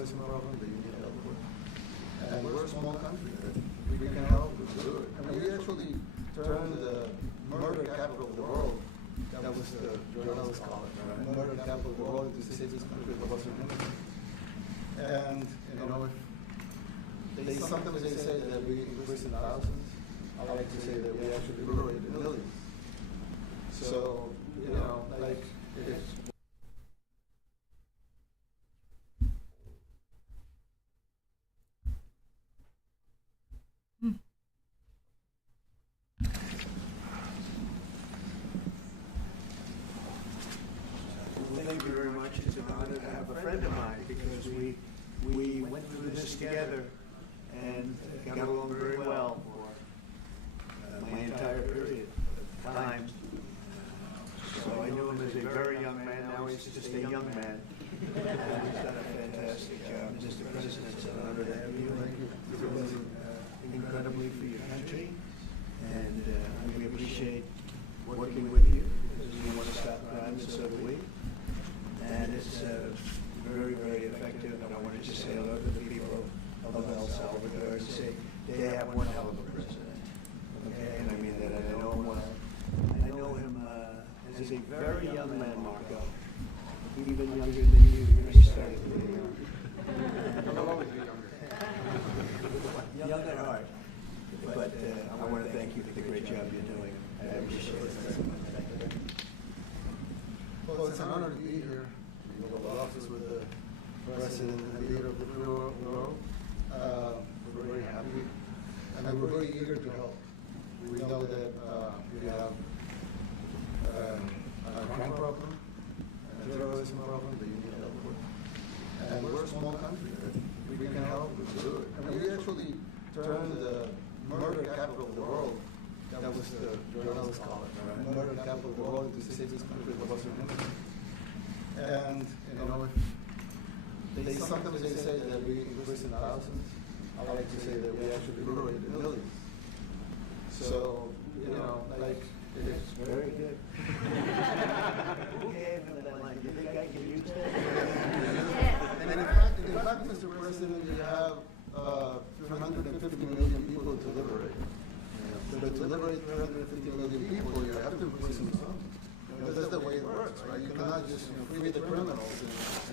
terrorism problem that you need help with. And we're a small country. If we can help, we do it. And we actually turned the murder capital of the world, that was the journalists call it, right? Murder capital of the world into the safest country of the Western Hemisphere. And, you know, sometimes they say that we imprison thousands. I like to say that we actually liberated millions. So, you know, like, if Thank you very much. It's an honor to have a friend of mine because we went through this together and got along very well for my entire period of time. So I knew him as a very young man. Now he's just a young man. He's done a fantastic job. Mr. President, it's an honor to have you. You're doing incredibly for your country, and we appreciate working with you because you want to stop crime, and so do we. And it's very, very effective. And I want to just say hello to the people of El Salvador and say they have one hell of a president. Okay, and I mean that. I know him well. I know him as a very young man, Marco. Even younger than you. You started really young. I'll always be younger. Young at heart. But I want to thank you for the great job you're doing. I appreciate it. Well, it's an honor to be here in the Oval Office with the President and leader of the free world. We're very happy, and we're very eager to help. We know that we have a crime problem, a terrorism problem that you need help with. And we're a small country. If we can help, we do it. And we actually turned the murder capital of the world, that was the journalists call it, right? Murder capital of the world into the safest country of the Western Hemisphere. And, you know, sometimes they say that we imprison thousands. I like to say that we actually liberated millions. So, you know, like, It's very good. Who gave him that line? Do you think I can use that? and in fact, Mr. President, you have 350 million people to liberate. But to liberate 350 million people, you have to imprison some. That's the way it works, right? You cannot just free the criminals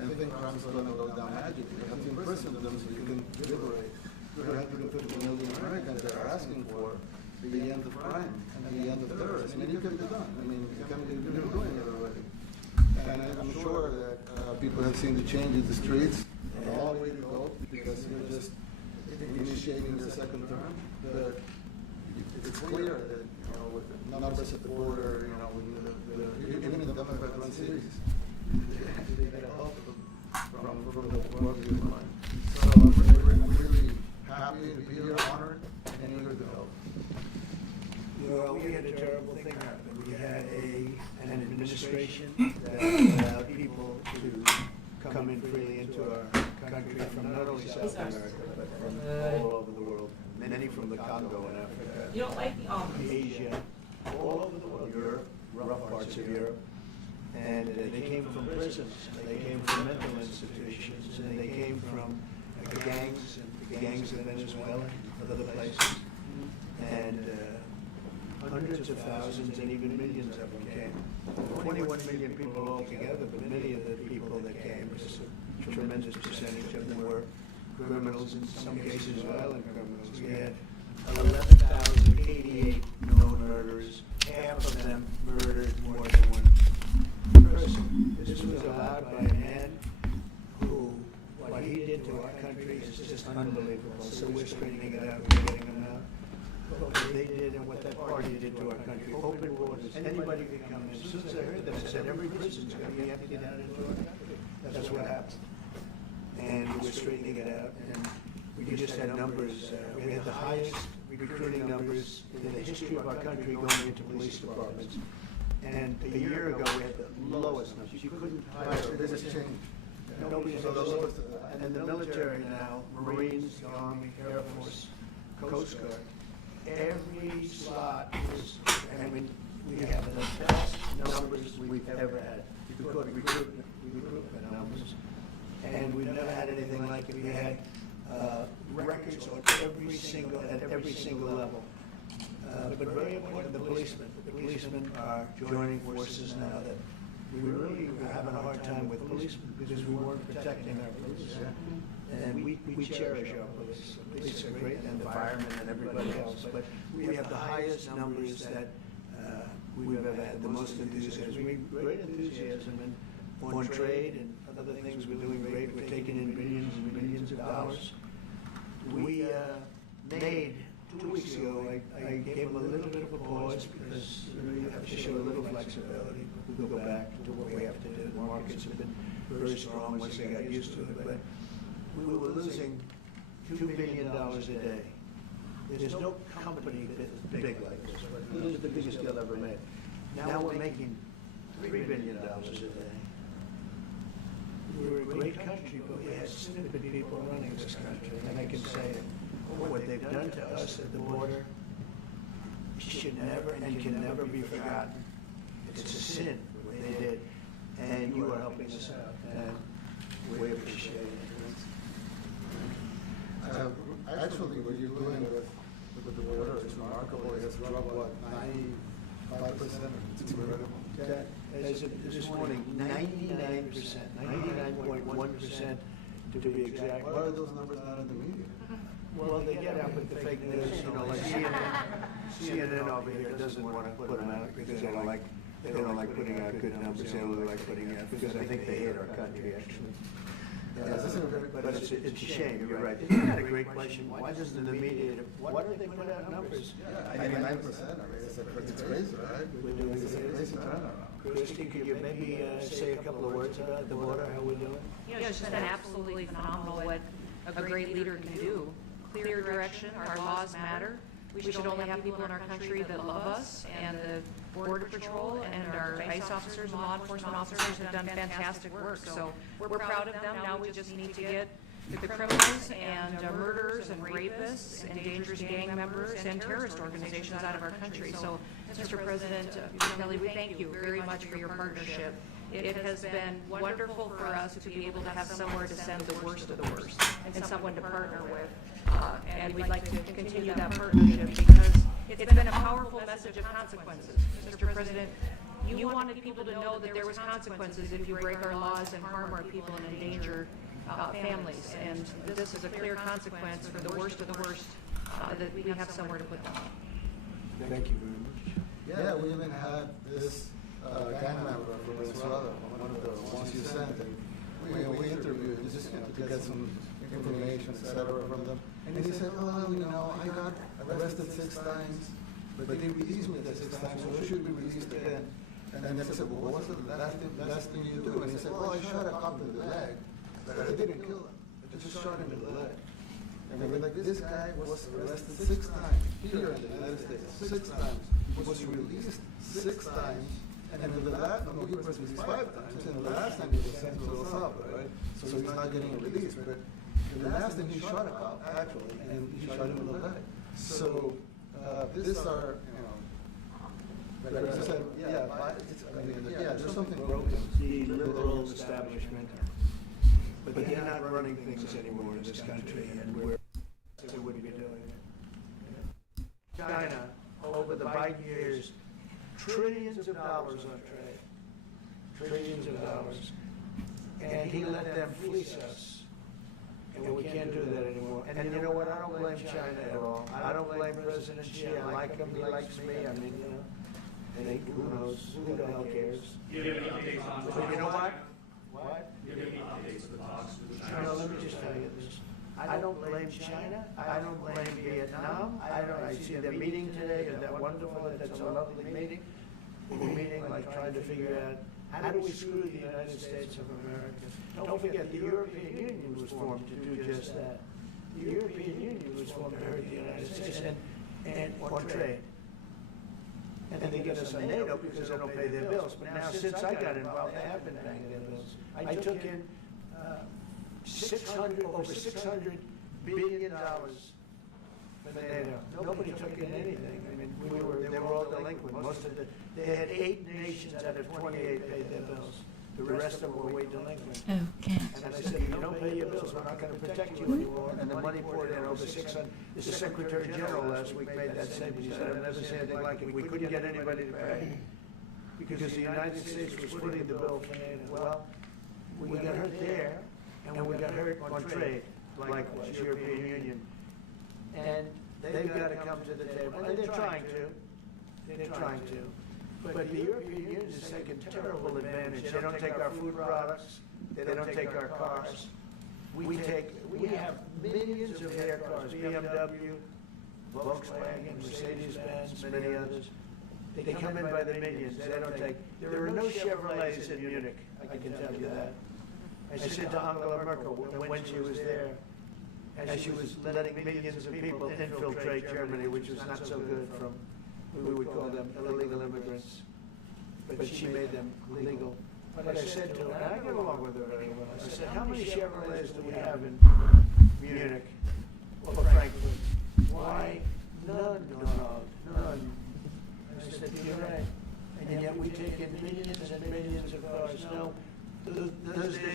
and think crime's going to go down magically. You have to imprison them so you can liberate 350 million Americans that are asking for the end of crime and the end of terrorism. And it can be done. I mean, you're doing it already. And I'm sure that people have seen the change in the streets. A long way to go because you're just initiating your second term. But it's clear that, you know, with the numbers at the border, you know, even in the Democrat-run cities, they get help from the work you're doing. So I'm really happy to be here, honored, and eager to help. Well, we had a terrible thing happen. We had an administration that allowed people to come in freely into our country from not only South America, but from all over the world. Many from the Congo in Africa, You don't like the almonds. Asia, all over the world, Europe, rough parts of Europe. And they came from prisons, and they came from mental institutions, and they came from the gangs of Venezuela and other places. And hundreds of thousands and even millions of them came. 21 million people altogether, but many of the people that came, just a tremendous percentage of them were criminals, in some cases violent criminals. We had 11,088 known murderers, half of them murdered more than one person. This was allowed by a man who, what he did to our country is just unbelievable. So we're straightening it out, we're getting them out. What they did and what that party did to our country. Open borders, anybody could come in. As soon as I heard that, I said every prison's going to be emptied out into our country. That's what happened. And we're straightening it out, and we just had numbers. We had the highest recruiting numbers in the history of our country going into police departments. And a year ago, we had the lowest numbers. You couldn't hire. This has changed. Nobody's So the lowest. and the military now, Marines, the Army, Air Force, Coast Guard, every slot is, I mean, we have the best numbers we've ever had. Recruitment numbers. and we've never had anything like it. We had records on at every single level. But very important, the policemen. The policemen are joining forces now that we really were having a hard time with policemen because we weren't protecting our police. And we cherish our police. Police are great, and the firemen and everybody else. But we have the highest numbers that we've ever had, the most enthusiasm. Great enthusiasm on trade and other things. We're doing great. We're taking in billions and billions of dollars. We made 2 weeks ago, I gave them a little bit of a pause because you have to show a little flexibility. We'll go back to what we have to do. The markets have been very strong once they got used to it. But we were losing $2 billion a day. There's no company that's big like this. This is the biggest deal ever made. Now we're making $3 billion a day. We're a great country, but we have stupid people running this country. And I can say what they've done to us at the border should never and can never be forgotten. It's a sin what they did, and you are helping us out, and we appreciate it. Actually, what you're doing with the border is remarkable. It has dropped, what, 95%? It's incredible. This morning, 99%, 99.1% to be exact. Why are those numbers not in the media? Well, they get out with the fake news, like CNN over here doesn't want to put them out because they don't like putting out good numbers. They only like putting out because I think they hate our country, actually. But it's a shame, you're right. Isn't that a great question? Why doesn't the media, why don't they put out numbers? Yeah, 99%, I mean, it's crazy, right? It's a crazy turnaround. Christy, could you maybe say a couple of words about the border, how we're doing? It's just been absolutely phenomenal what a great leader can do. Clear direction, our laws matter. We should only have people in our country that love us, and the Border Patrol and our ICE officers and law enforcement officers have done fantastic work. So we're proud of them. Now we just need to get the criminals and murderers and rapists and dangerous gang members and terrorist organizations out of our country. So, Mr. President, Kelly, we thank you very much for your partnership. It has been wonderful for us to be able to have somewhere to send the worst of the worst and someone to partner with. And we'd like to continue that partnership because it's been a powerful message of consequences. Mr. President, you wanted people to know that there was consequences if you break our laws and harm our people and endanger families. And this is a clear consequence for the worst of the worst, that we have somewhere to put them. Thank you very much. Yeah, we even had this gang member from Venezuela, one of the ones you sent, and we interviewed him just to get some information, etc. from them. And he said, well, I got arrested 6 times, but they released me the 6 times, so I should be released again. And then I said, well, what was the last thing you do? And he said, well, I shot a cop in the leg, but I didn't kill him. I just shot him in the leg. And we're like, this guy was arrested 6 times here in the United States, 6 times. He was released 6 times. And then the last, he was released 5 times, and the last time he was sent to El Salvador, right? So he's not getting released. But the last time he shot a cop, actually, and he shot him in the leg. So these are, like I said, there's something broken. The liberal establishment, but they're not running things anymore in this country, and they wouldn't be doing it. China, over the Biden years, trillions of dollars on trade, trillions of dollars, and he let them fleece us, and we can't do that anymore. And you know what? I don't blame China at all. I don't blame President Xi. I like him. He likes me. I mean, and who knows? Who the hell cares? Do you have any updates on But you know what? What? Do you have any updates with talks with China? No, let me just tell you this. I don't blame China. I don't blame Vietnam. I see their meeting today, and that wonderful, that's a lovely meeting. We're meeting, like trying to figure out how do we screw the United States of America. Don't forget, the European Union was formed to do just that. The European Union was formed to hurt the United States and on trade. And they get us on NATO because they don't pay their bills. But now, since I got involved, they have been paying their bills. I took in over $600 billion from NATO. Nobody took in anything. I mean, they were all delinquent. They had 8 nations out of 28 paid their bills. The The rest of them were way delinquent. Okay. And I said, you don't pay your bills, we're not gonna protect you anymore. And the money poured in over 600. The Secretary General last week made that statement. He said, I've never seen anything like it. We couldn't get anybody to pay because the United States was footing the bill for NATO. Well, we got hurt there, and we got hurt on trade, likewise, European Union. And they've got to come to the table, and they're trying to. They're trying to. But the European Union is taking terrible advantage. They don't take our food products. They don't take our cars. We have millions of their cars, BMW, Volkswagen, Mercedes-Benz, many others. They come in by the millions. They don't take, there are no Chevrolets in Munich, I can tell you that. I said to Angela Merkel when she was there, as she was letting millions of people infiltrate Germany, which was not so good from, we would call them illegal immigrants, but she made them legal. But I said to her, and I get along with her very well, I said, how many Chevrolets do we have in Munich or Frankfurt? Why? None, Donald, none. I said, you're right. And yet we take in millions and millions of cars. No, those days